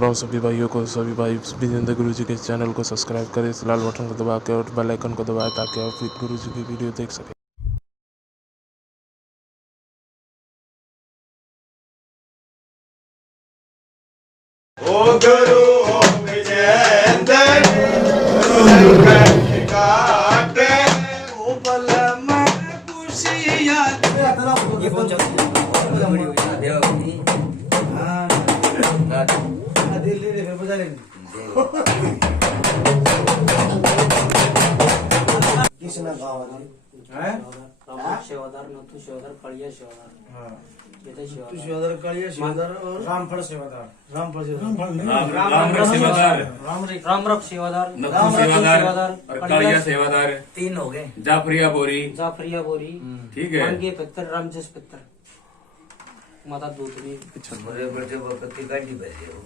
राम सभी भाइयों को, सभी भाई विजेंद्र गुरु जी के चैनल को सब्सक्राइब करें, इस लाल बटन को दबा के और बेल आइकन को दबाएं ताकि आप गुरु जी की वीडियो देख सकें। ओ गुरु ओ विजेंद्र काटे ओ बल में खुशियां ये कौन चलती है बड़ी हुई हां दिल्ली रे फिर बजा लेंगे किसने गावा है सेवादार नथु सेवादार कालिया सेवादार हां ये तो तू सेवादार कालिया सेवादार और रामफल सेवादार रामफल सेवादार रामरख सेवादार नथु सेवादार और कालिया सेवादार तीन हो गए। जाफरिया बोरी ठीक है। मांगे पत्थर रामजस पत्थर माता दूतनी बड़े बड़े वक्त की गाड़ी बजे हो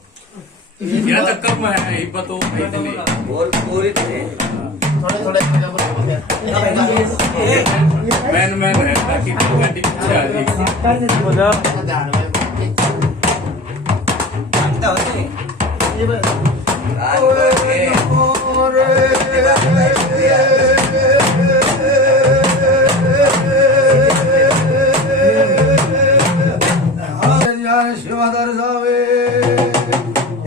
यह तक कम है ये पतो इतनी और पूरी थोड़े मैन है ताकि गाड़ी पीछे आ जाए बोला अंता होते शिवादार सावे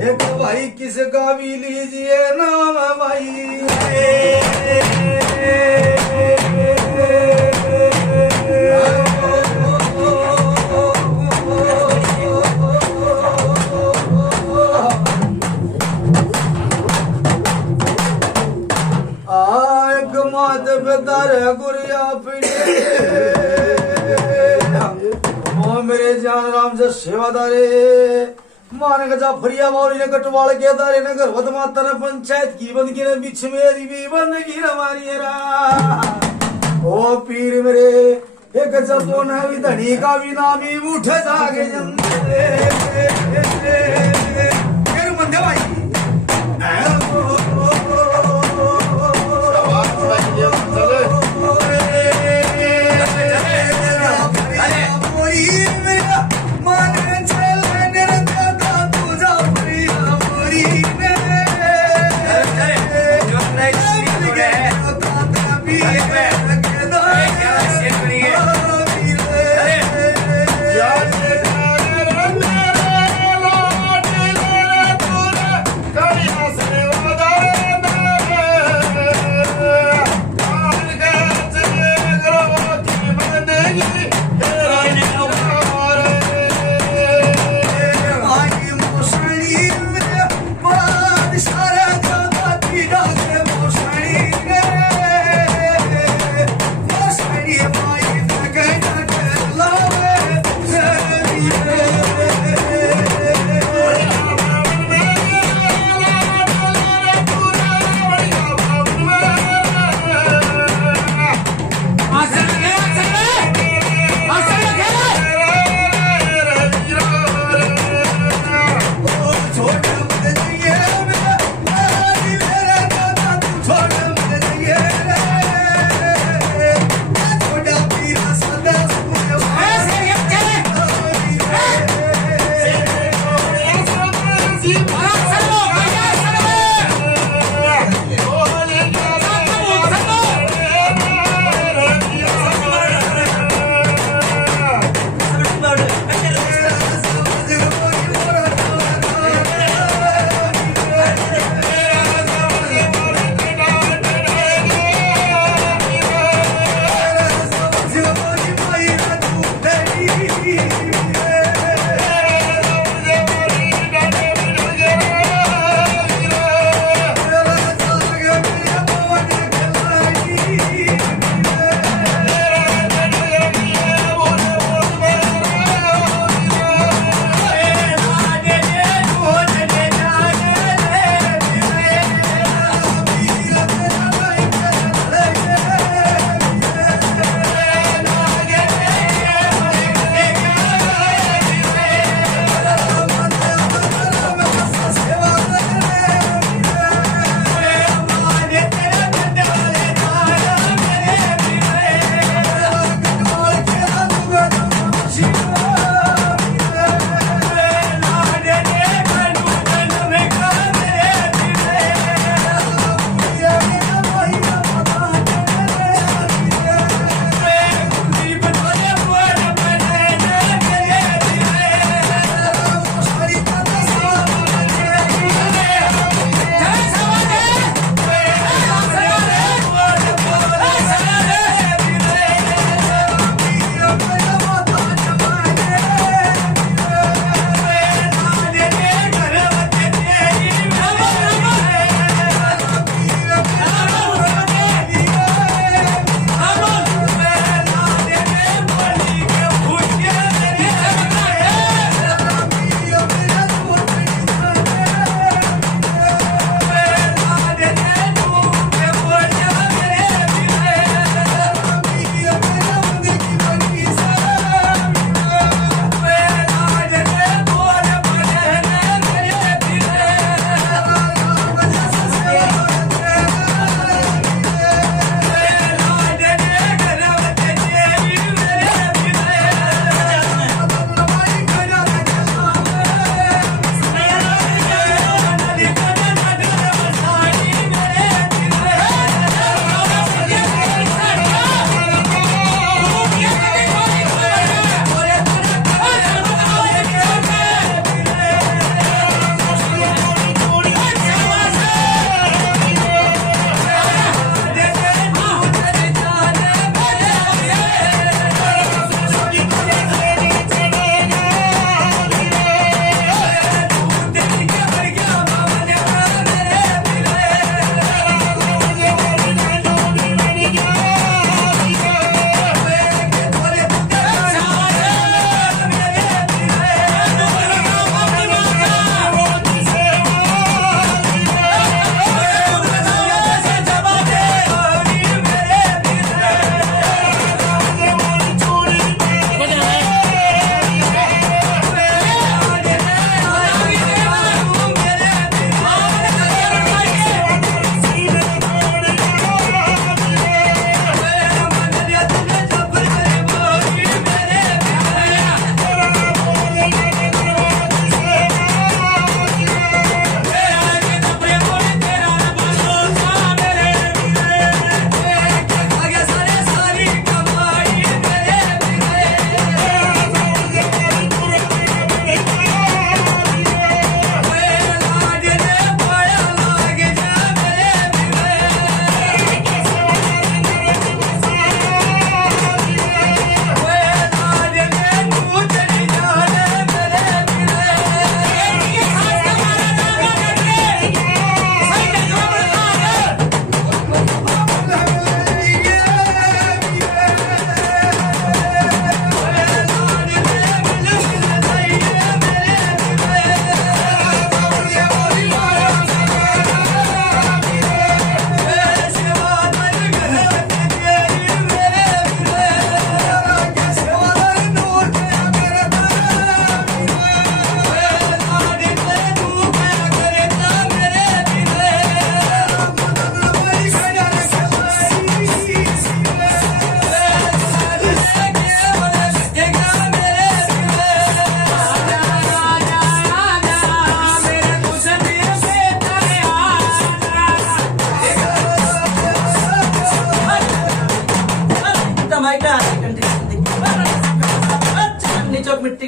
एक भाई किसका भी लीजिए नाम भाई एक मात पिता रे गुरिया पिड़े ओ मेरे जान राम से सेवादारे मान का जाफरिया मौली ने कटवाल के दारे ने गर्भवत माता ने पंचायत की बंदगी ने बिछ मेरी भी बंदगी न मारिएरा ओ पीर मेरे एक जपो न भी धनी का भी नामी उठ जागे जंदे फिर मंदे भाई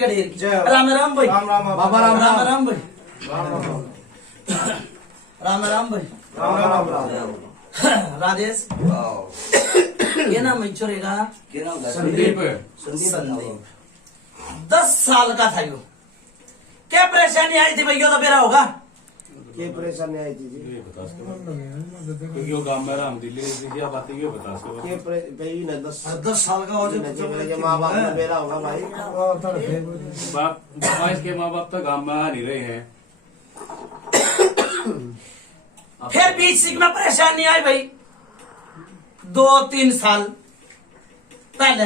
गढ़ेर की। जय हो। राम राम भाई। राम राम बाबा राम राम राम राम भाई। राम राम राम राम भाई। राम राम राजेश ये नाम छोरेगा संदीप संदीप 10 साल का था यो। क्या परेशानी आई थी भैया? तो मेरा होगा क्या परेशानी आई थी जी? ये बता सको क्योंकि वो गांव में राम दिल्ली दिया बातें ये बता सको क्या भाई ने 10 साल का हो मेरे माँ बाप ने मेरा होगा भाई। बाप इसके माँ बाप तो गांव में आ नहीं रहे हैं। फिर बीच सिख में परेशानी आई भाई 2-3 साल पहले।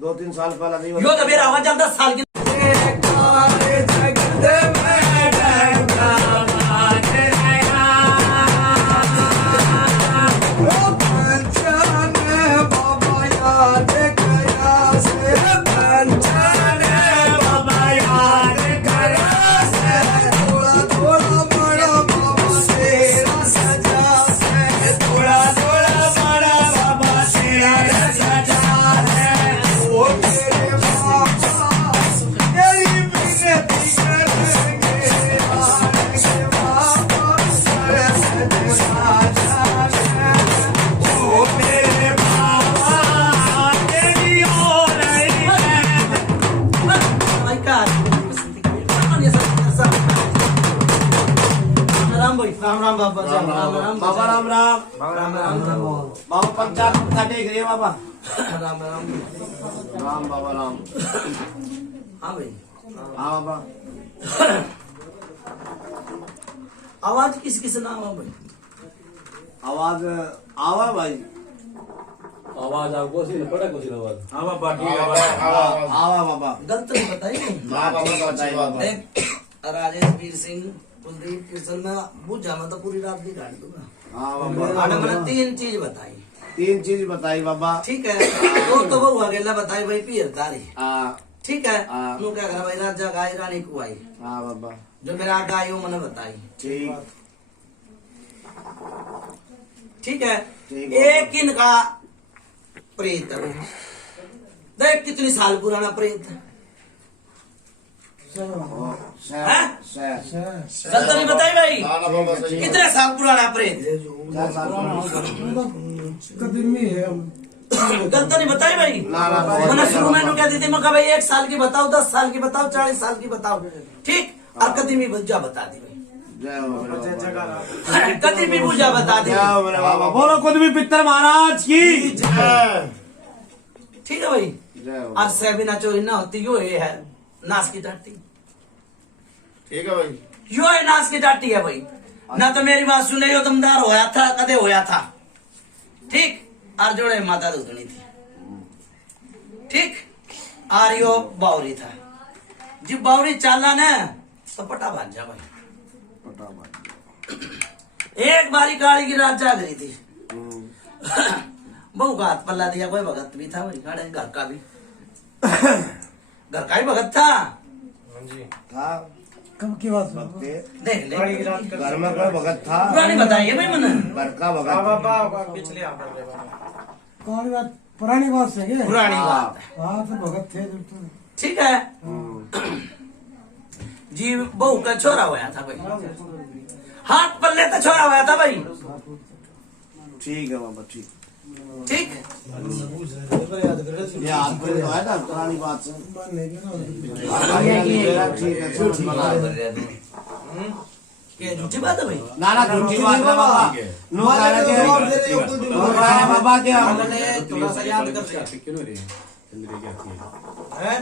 2-3 साल पहले नहीं यो तो मेरा होगा जब 10 साल की। राम राम बाबा। राम राम बाबा। राम राम राम राम बाबा। पंचायत मत्था टेक रही है बाबा। राम राम। राम बाबा राम। हाँ भाई। हाँ बाबा। आवाज किस किस नाम है भाई? आवाज आवा भाई। आवाज आपको सी पड़ा कुछ आवाज हाँ बाबा ठीक है। आवा बाबा। गलत नहीं बताइए। हाँ बाबा बताइए बाबा। राजेश वीर सिंह कुलदीप कृष्ण में बुझ जाना तो पूरी रात भी काट दूंगा। हाँ बाबा। आने मैंने 3 चीज बताई। 3 चीज बताई बाबा। ठीक है। दो तो वो अकेला बताई भाई पियर तारी। हाँ ठीक है। हाँ। नु क्या करा भाई राजा गाय रानी को आई हाँ बाबा जो मेरा गाय मैंने बताई। ठीक ठीक है। ठीक। एक इनका प्रेत है। देख कितनी साल पुराना प्रेत है। हैं? चल तो नहीं बताई भाई कितने साल पुराना प्रेत है? गल तो नहीं बताई भाई। मैंने शुरू में कहती थी मैं भाई 1 साल की बताओ, 10 साल की बताओ, 40 साल की बताओ। ठीक। और कदीमी बुझा बता दी भाई। कदीमी बुझा बता दी। बोलो खुद भी पितर महाराज की। ठीक है भाई। और सेबिना चोरी ना होती यो ये है नाश की टाटी। ठीक है भाई। यो है नाश की टाटी है भाई। ना तो मेरी बात सुने यो दमदार होया था कदे होया था। ठीक। और जोड़े माता दूधनी थी। ठीक। और यो बावरी था। जब बावरी चाला ना तो पटा बांध जा भाई। एक बारी गाड़ी की रात जाग रही थी। बहु का हाथ पल्ला दिया। कोई भगत भी था भाई गाड़े घर का भी। घर का ही भगत था। कब की बात देख ले घर में कोई भगत था। पुरानी बताइए भाई मैंने। घर का भगत पिछले पुरानी बात पुरानी बात से क्या? पुरानी बात है। हाँ तो भगत थे ठीक है। जी बहू का छोरा हुआ था भाई। हाथ पल्ले तो छोरा हुआ था भाई। ठीक है बाबा ठीक। ठीक। ये आपको है ना पुरानी बात से। ठीक है सब क्या झूठी बात है भाई? ना ना झूठी बात है बाबा। नो बाबा क्या मैंने थोड़ा सा याद कर लिया। क्यों नहीं रही चंद्री क्या थी हैं?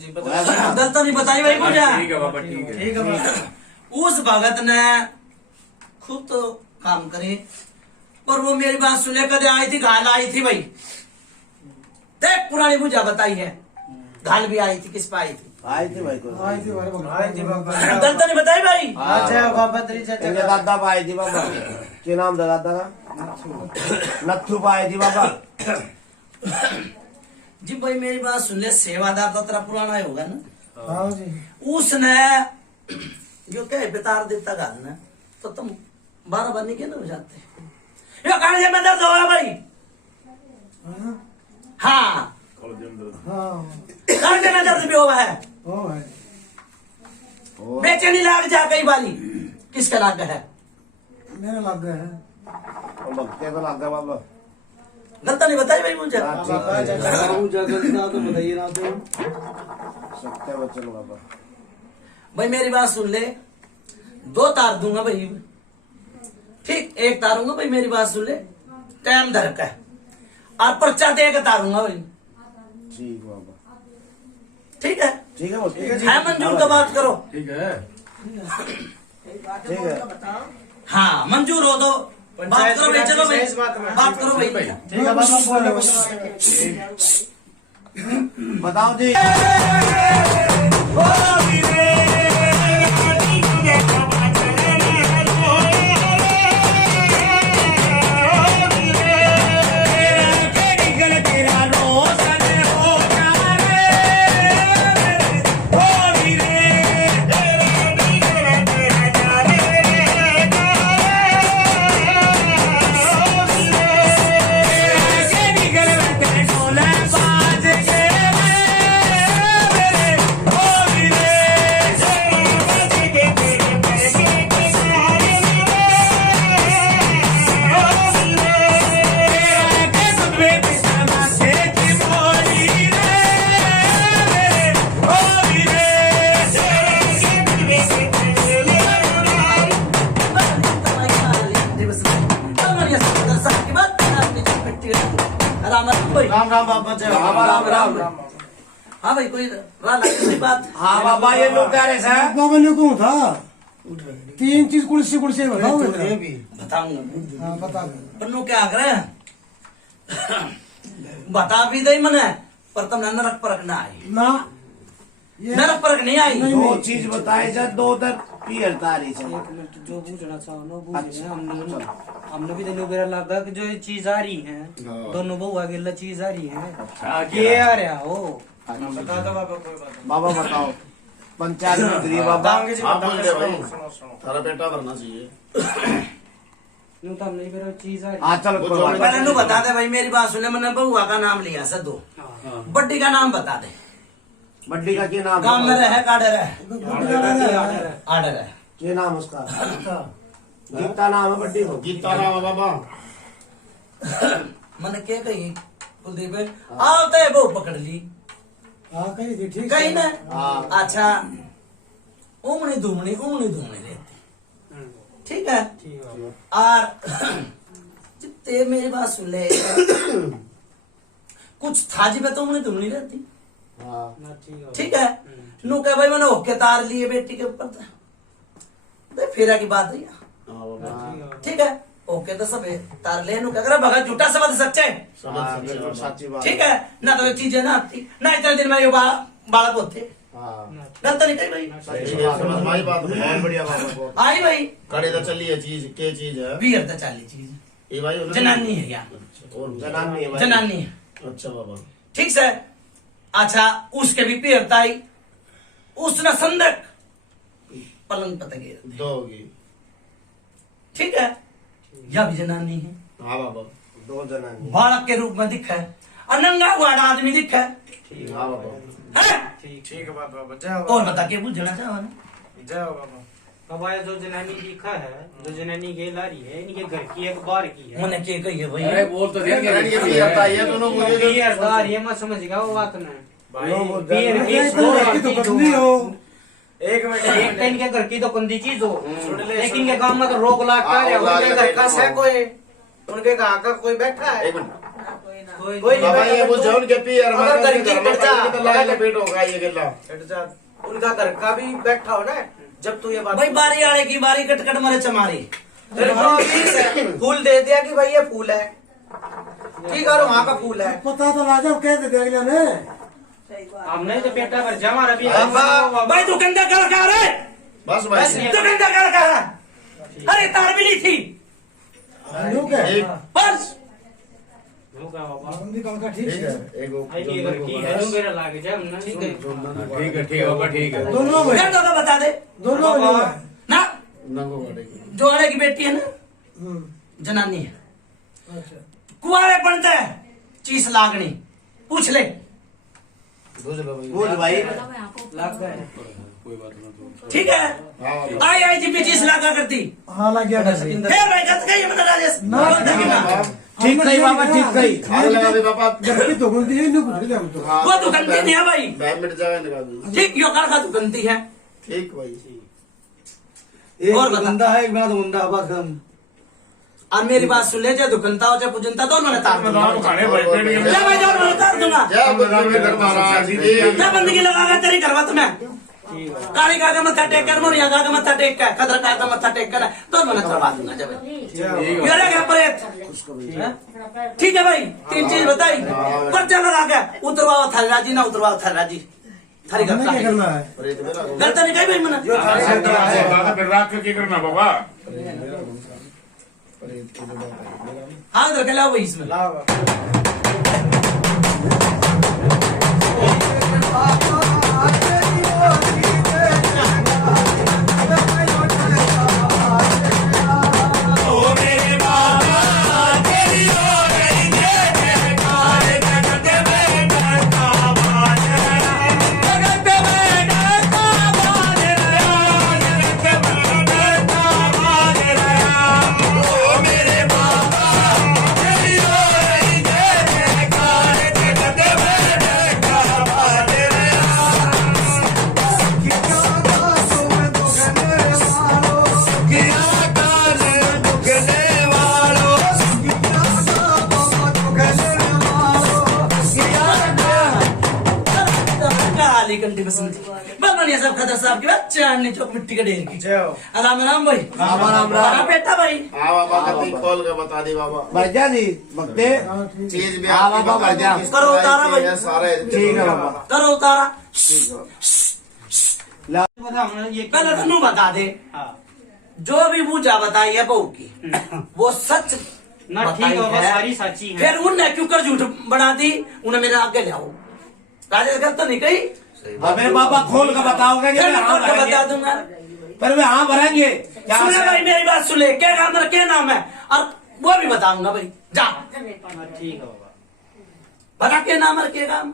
ठीक गलत नहीं बताई भाई मुझे। है बाबा ठीक है ठीक है। उस भगत ने खूब तो काम करे पर वो मेरी बात सुने कदे आई थी घाल आई थी भाई। देख पुरानी बुझा बताई है। घाल भी आई थी। किस पे आई थी? आई थी भाई को आई थी बाबा। गलत नहीं बताई भाई। इनके दादा पे आई थी बाबा। क्या नाम था दादा का? नत्थू पे आई थी बाबा। जी भाई मेरी बात सुन ले। सेवादार तो तेरा पुराना ही होगा ना। हाँ जी। उसने जो क्या बेतार देता घाल ना तो तुम 12 बनने के ना हो जाते। यो कहानी में दर्द हो रहा भाई। हाँ हाँ कहाँ देना दर्द भी हुआ है, ओ भाई बेचैनी लाग जा कई बारी, किसका लाग है? मेरे लग गए हैं। भक्ते को लग गया बाबा। गलता नहीं बताई भाई मुझे। तो बताइए ना तो सकते बच्चे लोग बाबा। भाई मेरी बात सुन ले, 2 तार दूंगा भाई, ठीक 1 तारूंगा भाई, मेरी बात सुन ले, टाइम धर का और पर्चा दे के तारूंगा भाई, ठीक बाबा, ठीक है? ठीक है बस, ठीक है मंजूर तो बात करो। ठीक है। ठीक है। हाँ मंजूर हो तो बात करो भाई, चलो भाई बात करो भाई। ठीक है बाबा, बताओ जी। राम राम बाबा जी। राम राम। हाँ भाई कोई बात? हाँ बाबा, ये लोग कह रहे हैं बाबा ने कौन था 3 चीज कुर्सी कुर्सी बताओ बताऊंगा। हाँ बता दे। पन्नू क्या करे बता भी दे मने, पर तुमने नरक परक ना आई, ना ये नरक परक नहीं आई। नहीं, 2 चीज बताए जा, 2 तक पियर तारी से। जो पूछना चाहो ना पूछ रहे हैं। हमने भी तो मेरा लगा कि जो ये चीज आ रही है दोनों बहुआ गिल्ला चीज आ रही है, ये आ रहा हो। बता दो बाबा, कोई बात बाबा बताओ। पंचायत में गरीब बाबा तारा पेटा भरना चाहिए। यूं तो हमने मेरा चीज आ रही हाँ चलो कोई बात पहले नू बता दे भाई, मेरी बात सुने, मैंने बहुआ का नाम लिया सदो, बड्डी का नाम बता दे। बड्डी का क्या नाम? गाँव में रहे काडर है, आडर है, क्या नाम उसका? गीता नाम है बड्डी को। गीता नाम है बाबा। मैंने क्या कही कुलदीप आवते है वो पकड़ ली हाँ कही थी ठीक कहीं ना। हाँ। अच्छा उमनी धूमनी रहती, ठीक है? और जितने मेरी बात सुन ले, कुछ था जी में तो उमनी धूमनी रहती, हाँ ठीक है? नू कह भाई मैंने होके तार लिए बेटी के ऊपर था, फेरा की बात है, ठीक है? ओके तो सब तार ले, नू कह भगत झूठा समझ सच्चे, हाँ, बिल्कुल सच्ची बात। ठीक है ना? तो चीजें ना आती ना, इतने दिन में ये बालक होते, हाँ गलत नहीं कही भाई, सच्ची बात है, भाई बात बहुत बढ़िया बाबा को। आई भाई कड़े तो चली है चीज, के चीज है वीर तो चाली चीज ये भाई जनानी है क्या? और जनानी है भाई। जनानी है, अच्छा बाबा। ठीक से? अच्छा उसके भी पीरताई, उसने संदक पलंग पतगे, 2 होगी। ठीक है? यह भी जनानी है, हाँ बाबा। 2 जनानी। बालक के रूप में दिखा है, अनंगा हुआ आदमी दिखा है, हाँ बाबा। ठीक है बाबा, जय और बता के पूछना चाहो ना? जय बाबा। बाबा जो जनानी दिखा है, जो जनानी गेल आ रही है, इनके घर की एक बार की है। मैंने क्या कही है भाई? अरे बोल तो दिया ये भी आता है दोनों मुझे। बियर बार ये मैं समझ गया वो बात में। भाई बियर की की तो पत्नी हो। एक मिनट, एक तो इनके घर की तो कंदी चीज हो, लेकिन के गांव में तो रोक लाग कर उनके घर का है कोई, उनके कहा का कोई बैठा है? एक मिनट कोई कोई नहीं बाबा, ये बैठा। वो जौन के पी यार अगर घर की चर्चा तो लाल लपेट होगा ये गिल्ला। हट जा। उनका घर का भी बैठा हो ना, जब तू ये बात भाई बारी आड़े की बारी कटकट मारे चमारी, तेरे को अभी फूल दे दिया कि भाई ये फूल है, ठीक है? और वहाँ का फूल है। पता तो लाजा कह दे अगले ने। हमने तो पेटा भर जमा रही भाई तू गंदा कलाकार है, बस भाई। तू गंदा कलाकार है। अरे तार भी नहीं थी यूं क्या बस, बंदी का ठीक ठीक है। है। एक घर की है, जो मेरा लाग जाए हमने। ठीक है? ठीक है बाबा, ठीक है। दोनों भाई गंदा तो बता दे दोनों भाई ना, नंगो काटेगी। जो आड़े की बेटी है ना, जनानी है, अच्छा कुआरे बनता है चीज लागनी, पूछ ले बोल भाई लाग गए कोई बात नहीं। ठीक है आई आई जी 25 लाख का करती हाँ लग गया भाई। फिर भाई गलत कही मैंने राजेश ठीक कही बाबा, ठीक कही। आग लगा दे बाबा। घर की तो गलती है इन्हें कुछ नहीं तो वो दुकानती नहीं है भाई, 2 मिनट जगह लगा दी। ठीक यो कार का दुकानती है। ठीक भाई। एक और बता। बंदा है, एक बंदा गुंडा बात खत्म। और मेरी बात सुन ले, चाहे दुकानता हो चाहे पुजनता, दोनों ने तार दूंगा। खाने भाई पेट के जा भाई जाओ, मैं तार दूंगा। जय बंदगी घर महाराज जी। क्या बंदगी लगागा तेरी करवा तुम्हें? काली का का मत्था टेक कर, मोनिया का मत्था टेक कर, खदर का मत्था टेक कर, दोनों ने करवा दूंगा। जब ये रहेगा प्रेत। ठीक है भाई, 3 चीज बताई, पर्चा लगा के उतरवाओ थारी राजी, ना उतरवाओ थारी राजी। थारी हमें क्या करता है करना है? गलत नहीं कही भाई मैंने। फिर रात को क्या करना बाबा? हाथ रखे लाओ भाई इसमें। कंटी पसंद बलवानिया साहब, खदर साहब की बात, चांदनी चौक मिट्टी के ढेर की। राम राम भाई। राम बेटा भाई। हाँ बाबा, कभी खोल के बता दी बाबा। भैया जी भक्ते चीज भी हाँ बाबा, आपकी भैया। किस करो तरह उतारा की भाई। है, सारे ठीक है बाबा। करो उतारा। बता हमने ये पहले तो नू बता दे, जो भी पूजा बताई है बहू की वो सच ना ठीक बताई है बाबा, है। सारी सच्ची है। फिर उनने क्यों कर झूठ बना दी, उन्हें मेरे आगे ले आओ। राजेश गलत तो नहीं कही, हमें बाबा खोल कर बताओगे कि फिर मैं हाँ खोल के बता भरेंगे? दूंगा। पर वे हाँ भरेंगे क्या सुने से? भाई मेरी बात सुने, क्या काम है, क्या नाम है, और वो भी बताऊंगा भाई। जा ठीक है बाबा। बता क्या नाम है, क्या काम।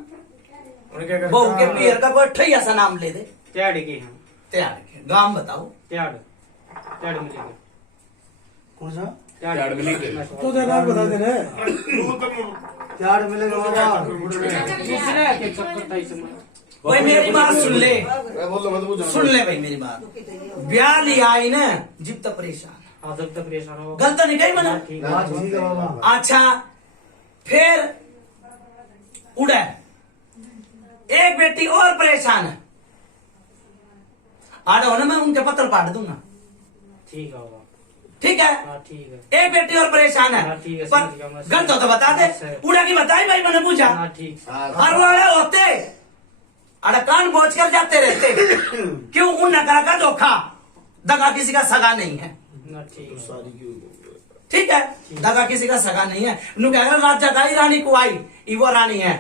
बहू के पियर का कोई ठैया सा नाम ले दे। त्याड़ के हैं, तैयार है। गांव बताओ। त्याड़ त्याड़ मिलेगा। कौन सा यार मिली के। तो जरा बता देना। चार मिलेगा बाबा। दूसरे के चक्कर था इसमें। भाई मेरी बात सुन ले, बोलो मत पूछो। सुन ले भाई मेरी बात। ब्याह लिया आई ना, जिब तक परेशान। हाँ जब तक परेशान हो। गलत नहीं कही मैंने। ठीक हाँ, है ठीक है बाबा। अच्छा फिर उड़े, एक बेटी और परेशान है, आड़े होने मैं उनके पत्थर काट दूंगा। ठीक है बाबा। ठीक है, हाँ ठीक है। एक बेटी और परेशान है, हाँ, ठीक है, पर समझ गया मैं। गलत हो तो बता दे। उड़ा की बताई भाई, मैंने पूछा। हाँ ठीक। और वो अड़े होते, अड़े कान बोझ कर जाते रहते। क्यों उन नकार का धोखा, दगा किसी का सगा नहीं है। ना ठीक है। ठीक है, दगा किसी का सगा नहीं है। नु कह रहे राजा का ही रानी को आई, वो रानी है।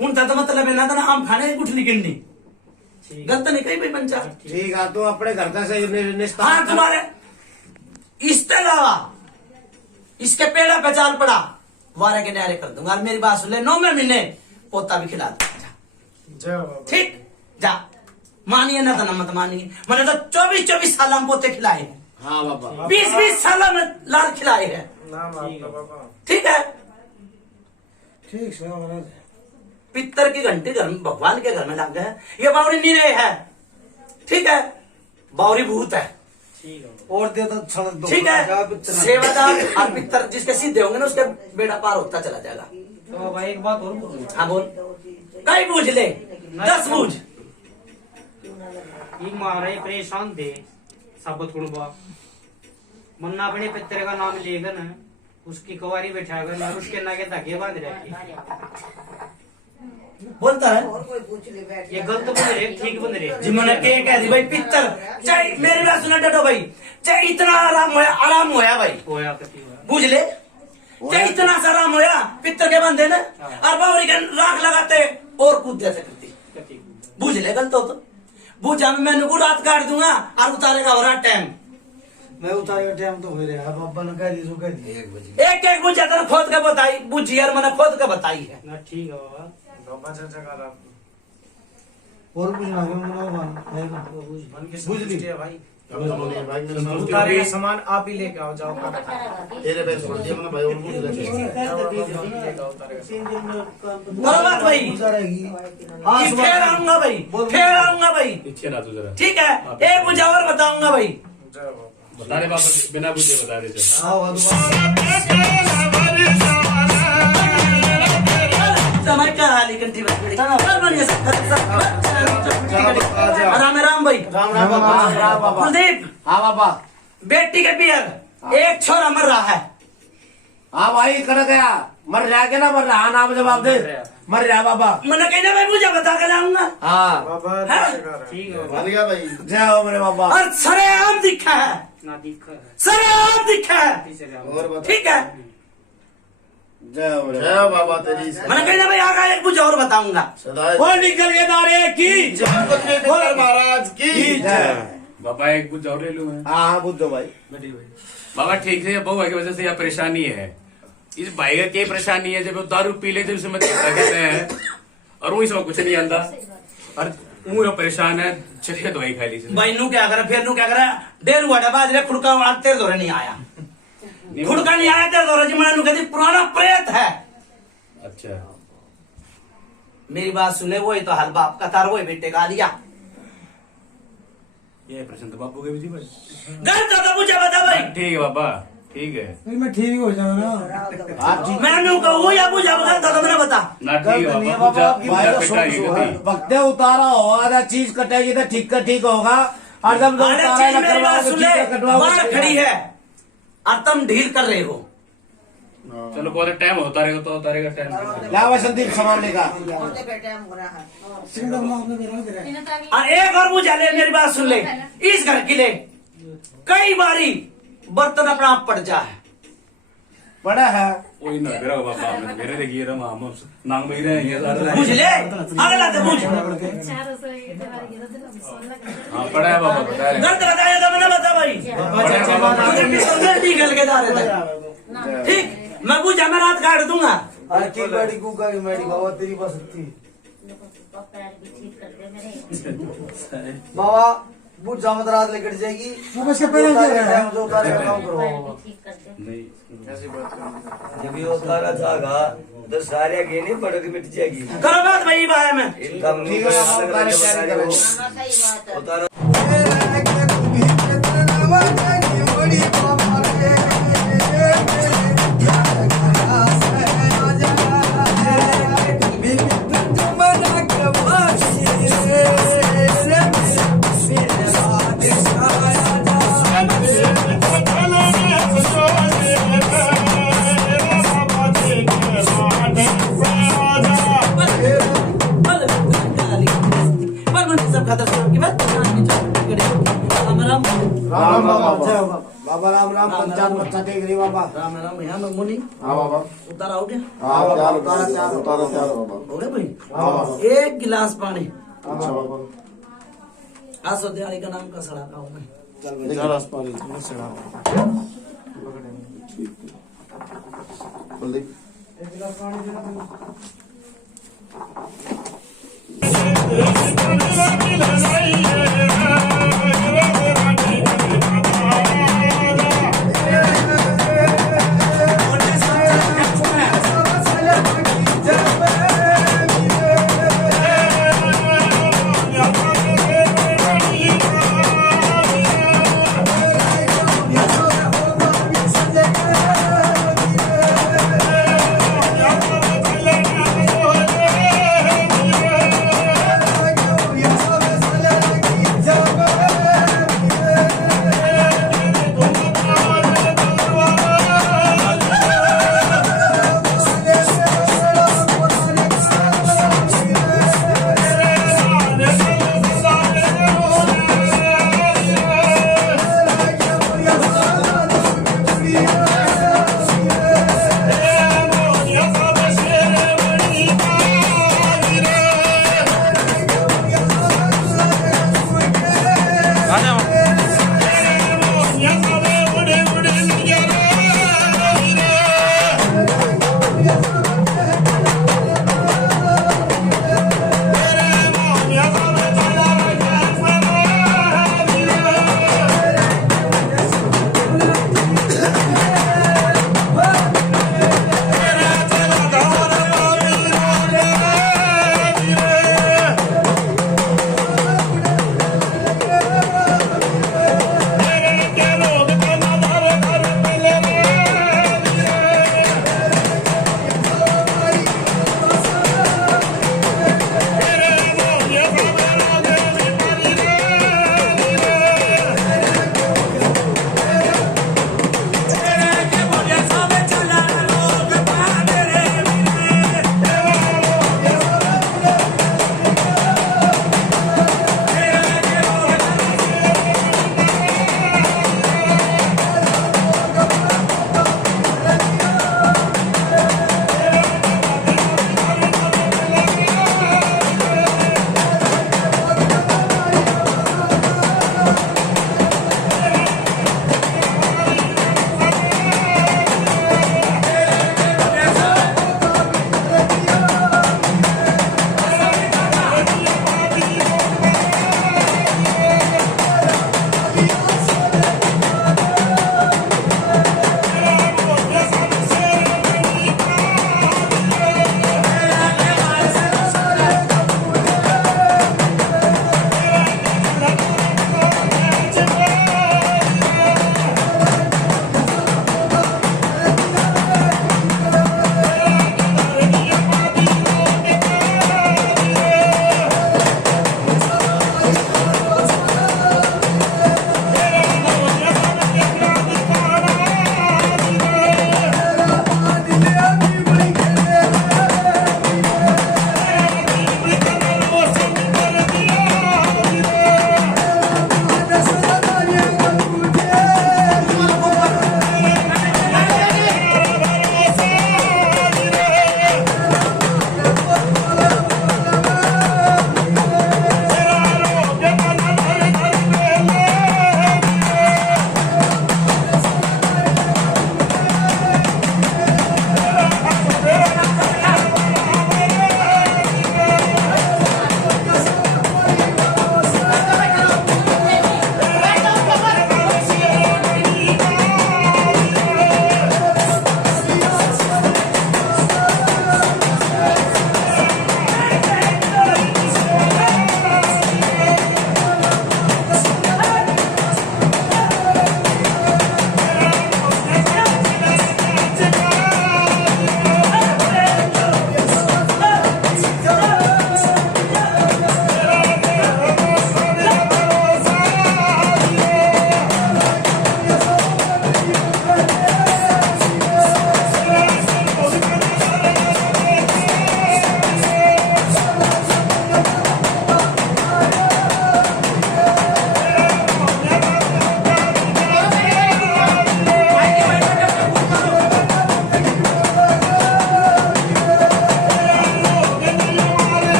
उनका तो मतलब है ना, तो ना आम खाने गुठली गिंडी। ठीक गलत नहीं कही भाई पंचा। ठीक है, तो अपने घर का सही निस्तार हाँ कर। तुम्हारे इसके अलावा इसके पेड़ा पे चाल पड़ा, वारे के न्यारे कर दूंगा। और मेरी बात सुन ले, 9 महीने पोता भी खिला दूंगा। जय बाबा। ठीक, जा मानिए ना तो ना मत मानिए, मैंने तो 24 साल में पोते खिलाए हैं, हाँ बाबा। 20 साल में लाल खिलाए हैं। ठीक है, ठीक से महाराज। पित्तर की घंटी घर में, भगवान के घर में लग गए। ये बावरी नीरे है, ठीक है, बावरी भूत है। ठीक है। और दे तो छड़ दो। ठीक है, सेवादार और पित्तर जिसके सीधे होंगे ना, उसके बेड़ा पार होता चला जाएगा। तो बाबा एक बात और बोलूं। हाँ बोल, कई बूझ ले, 10 बूझ। एक महाराज परेशान थे साबत कुड़बा, मन्ना अपने पितर का नाम लेकर न उसकी कुंवारी बैठाकर न उसके नाके धागे बांध रखे। बोलता है ये गलत बन रहे, ठीक बन रहे। जी मैंने के कह दी भाई, पित्तर चाहे मेरी बात सुना डटो भाई, चाहे इतना आराम होया भाई, होया कति होया। बूझ ले, चाहे इतना सा आराम होया पित्तर के बंदे ने, और बावरी के राख लगाते और कूद जैसे करती। कति बूझ ले, गलत हो तो बूझा, मैं को रात काट दूंगा और उतारेगा हो रहा टाइम। मैं उतारे का टाइम तो हो रहा है। बाबा ने कह दी, जो कह दी। 1 बजे। एक बूझा तेरे खोद के बताई, बूझी यार मैंने खोद के बताई है। ना ठीक है बाबा। बाबा चाचा का और कुछ ना बुझली भाई संतोष उतारे का सामान आप ही लेके आओ जाओ तेरे पे छोड़ दिया मैंने भाई और बुझ रहे बराबर भाई हाँ फिर आऊंगा भाई, फिर आऊंगा भाई। पीछे ना तू जरा ठीक है, एक बुझा और बताऊंगा भाई। बता रहे बाबा बिना पूछे बता रहे चल समय का हाल ही कंठी बड़ी राम राम भाई। राम राम बाबा कुलदीप, हाँ बाबा बेटी के पियर एक छोरा मर रहा है। हाँ भाई कर गया मर रहा के ना मर रहा हाँ नाम जवाब दे मर रहा बाबा मैंने कहना भाई मुझे बता के जाऊंगा। हाँ ठीक है बन गया भाई जय हो मेरे बाबा और सरेआम दिखा है, ना दिक्कत है सरेआम दिखा है। पीछे जाओ और बता ठीक है, जय हो मेरे जय हो बाबा तेरी मैंने कहना भाई आगा एक बुझा और बताऊंगा। सदाई वो निकल के दारे की महाराज की जय बाबा एक बुझ और ले लूं मैं हाँ हाँ बुझो भाई बाबा ठीक है बहु की वजह से यह परेशानी है इस भाई का क्या परेशानी है जब वो दारू पी लेते उसे मत कहते हैं और वो इसमें कुछ नहीं आता और वो परेशान है चलिए दवाई खा लीजिए भाई नू क्या करे, फिर नू क्या करे, 1.5 हुआ बाजरे खुड़का वाला तेरे दौरे नहीं आया, खुड़का नहीं आया तेरे दौरे जी। मैंने कहती पुराना प्रेत है। अच्छा मेरी बात सुने, वही तो हल बाप का तार, वही बेटे का दिया। ये प्रश्न तो बापू के भी थी भाई गलत तो मुझे बता भाई। ठीक है बाबा ठीक है फिर मैं ठीक हो जाऊँ ना। मैंने कहूँ या बुझा गलत तो मैंने बता। ना ठीक है बाबा वक्ते उतारा होगा चीज कटेगी तो ठीक का ठीक होगा और जब अरे उतारा चीज ना मेरी करवाओ बात तो सुने, ठीक का कटवाओ बाढ़ खड़ी है और तुम ढील कर रहे हो। चलो बहुत टाइम होता रहेगा तो उतारेगा टाइम क्या भाई संदीप सामान लेगा सिंगल ब्लॉक में मेरा गिरा है। और एक और बुझा ले, मेरी बात सुन ले, इस घर के लिए कई बारी बर्तन अपना आप पड़ जा है। बड़ा है वही ना मेरा बाबा मेरे देखिए रहा हम नांग में ही रहे ये सारे बुझ ले, अगला तो बुझ। हाँ पड़ा है बाबा बता रहे गलत बताया तो मैंने बता भाई। पड़ा है बाबा मुझे पिस्तौल से निकल के दारे थे। ठीक, मैं बुझा, मैं रात काट दूंगा। अरे की गाड़ी को गाड़ी मेरी बाबा तेरी बस थी बाबा बुझ जा मत रात लेकर जाएगी अब इसके पहले क्या है? टाइम जो उतारे का काम करो नहीं जब ये उतारा जाएगा तो सारे आगे नहीं पड़ोगी मिट जाएगी करो बात भाई बारे में। इनकम ठीक है बाबा उतारे तैयारी करो उतारो राम बाबा बाबा राम राम पंचायत बच्चा देख रही बाबा राम राम भैया, मैं मुनि हाँ बाबा उतारा हो गया, हाँ तैयार उतारा तैयार बाबा हो गया भाई। हाँ बाबा एक गिलास पानी अच्छा बाबा आसो दिहाड़ी का नाम का सड़ा का हूँ मैं। एक गिलास पानी सड़ा ठीक है कुलदीप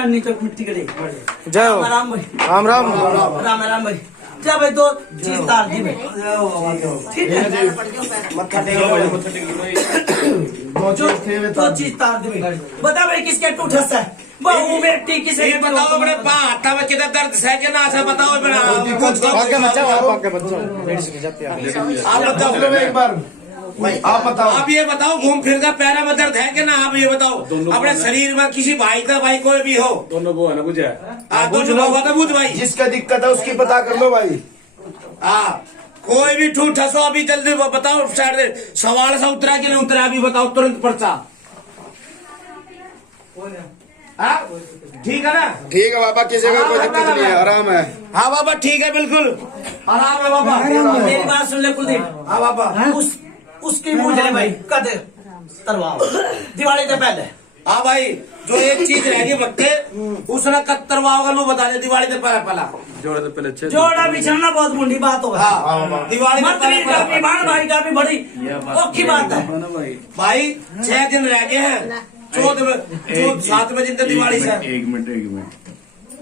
जान नहीं तो मिट्टी के लिए जय हो। राम भाई, राम राम। राम राम भाई। जा भाई, दो चीज तार दी भाई, ठीक है, दो चीज तार दी भाई। बता भाई किसके टूटस है, बहू बेटी किसे ये बताओ अपने हाथा में किधर दर्द है कि ना से बताओ अपना आगे बच्चा आप बताओ एक बार आप बताओ। आप ये बताओ घूम फिर का पैरा में दर्द है कि ना, आप ये बताओ अपने शरीर में किसी भाई का भाई कोई भी हो दोनों वो है ना बुझे कुछ होगा तो बुझ भाई जिसका दिक्कत है उसकी पता कर लो भाई। हाँ कोई भी ठूठ ठसो अभी जल्दी बताओ, साइड सवाल सा उतरा कि नहीं उतरा अभी बताओ तुरंत पर्चा। हाँ ठीक है ना? ठीक है बाबा, किसी का कोई दिक्कत नहीं है, आराम है। हाँ बाबा ठीक है, बिल्कुल आराम है बाबा। मेरी बात सुन ले कुलदीप। हाँ बाबा उसकी मुझे भाई कद तरवाओ दिवाली से पहले। हाँ भाई जो एक चीज रहेगी बच्चे उसने कत्तरवा होगा लो बता दे दिवाली से पहला जोड़ा तो पहले जोड़ा बिछड़ना बहुत बुरी बात होगा। हाँ दिवाली से मंत्री का भी भाण भाई का भी बड़ी औखी बात है भाई 6 दिन रह गए हैं, 7वें दिन तो दिवाली से। एक मिनट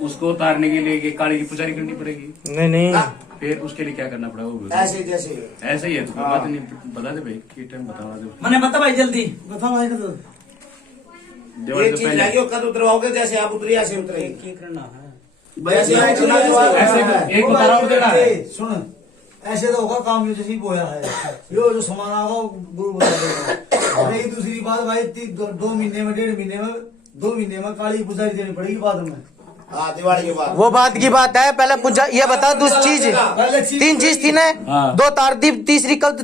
उसको उतारने के लिए काली की पुजारी करनी पड़ेगी। नहीं फिर उसके लिए क्या करना पड़ेगा? ऐसे जैसे ऐसे ही है तो कोई बात नहीं, बता दे भाई कि टाइम बता दे। मैंने बता भाई जल्दी बता भाई का दिवाली एक से चीज पहले रहेगी कद उतरवाओगे जैसे आप उतरी ऐसे उतरेगी। एक उतारा देना है। सुन, ऐसे तो होगा काम, जैसे ही बोया है यो जो सामान आगा गुरु बता देगा। और एक दूसरी बात भाई, 2 महीने में 1.5 महीने में 2 महीने में काली पुजारी देनी पड़ेगी बाद में। हाँ दिवाली के बाद वो बात की बात है, पहले पूजा ये बता दो चीज, 3 चीज थी ना, 2 तार दी, तीसरी कब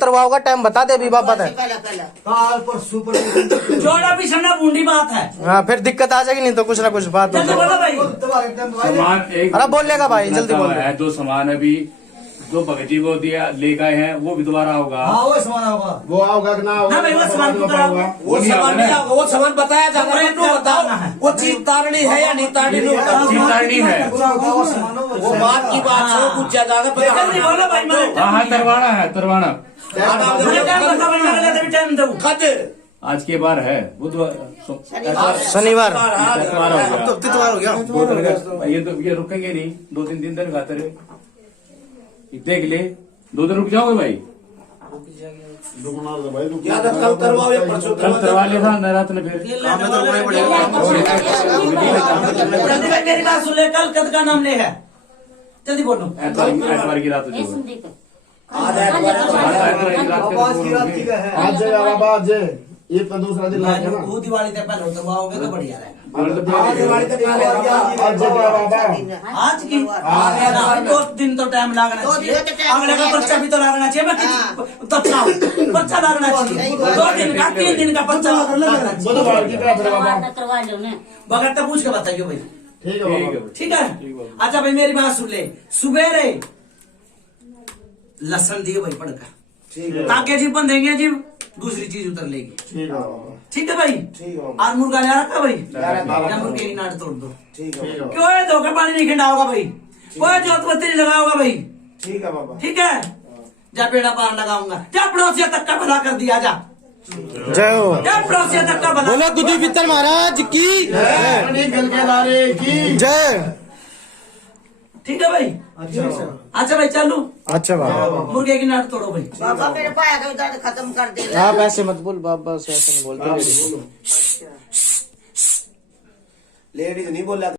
तरवा होगा टाइम बता दे अभी बाप बता। काल पर सुपर जोड़ा बिछड़ना बूंदी बात है। हाँ फिर दिक्कत आ जाएगी, नहीं तो कुछ ना कुछ बात जल्दी बोलो भाई। सामान एक अरे बोल लेगा भाई, जल्दी बोल। है 2 सामान अभी जो भगत जी को दिया ले गए हैं वो भी दोबारा होगा। हाँ वो सामान होगा, वो आओगा कि ना ना भाई वो सामान को कराओ। वो सामान नहीं आएगा, वो सामान बताया जाता है तो बताओ वो चीज तारनी है या नहीं तारनी नहीं चीज तारनी है, वो बात की बात से पूछ जाएगा। जल्दी बोलो भाई। हाँ तरवाना है तरवाना। टाइम दो कद आज के बार है बुधवार शनिवार इतवार हो गया। ये रुकेंगे नहीं, 2-3 दिन तक खाते रहे। देख ले 2 दिन रुक जाओगे भाई। या तो कल करवाओ या परसों कल करवा लिया था न रात में फिर। जल्दी भाई मेरी बात सुन ले, कल कद का नाम ले है, जल्दी बोलो। एतवार की रात हो जाएगा। आवाज की रात की है। आज जय बाबा, आज जय ये तो दूसरा दिन है ना। वो दिवाली से पहले उतरवाओगे तो बढ़िया रहेगा। दिवाली तक आज जय बाबा, आज की 2 दिन तो टाइम लगना चाहिए, अगले का पर्चा भी तो लगना चाहिए। मैं पर्चा लगना चाहिए 2 दिन का 3 दिन का पर्चा लगना चाहिए। बगैर तो पूछ के बताइए भाई। ठीक है अच्छा भाई मेरी बात सुन ले, सुबेरे लसन दिए भाई पड़का ताकि जी बंधेंगे जी, दूसरी चीज उतर लेगी। ठीक है भाई। और मुर्गा ले रखा भाई, या मुर्गे की नाट तोड़ दो। क्यों है धोखा पानी नहीं खिंडा होगा भाई, कोई जोत बत्ती नहीं लगा होगा भाई। ठीक है बाबा, ठीक है जा पेड़ा पार लगाऊंगा, जा पड़ोसिया तक का भला कर दिया, जा जय हो। जा पड़ोसिया तक का भला। बोलो दुधी पित्तर महाराज की जय। ठीक है भाई। अच्छा भाई चलो। अच्छा बाबा, मुर्गे की नाट तोड़ो भाई। बाबा मेरे पाया का दर्द खत्म कर दे। आप ऐसे मत बोल बाबा, ऐसे नहीं बोलते। लेडीज नहीं बोला।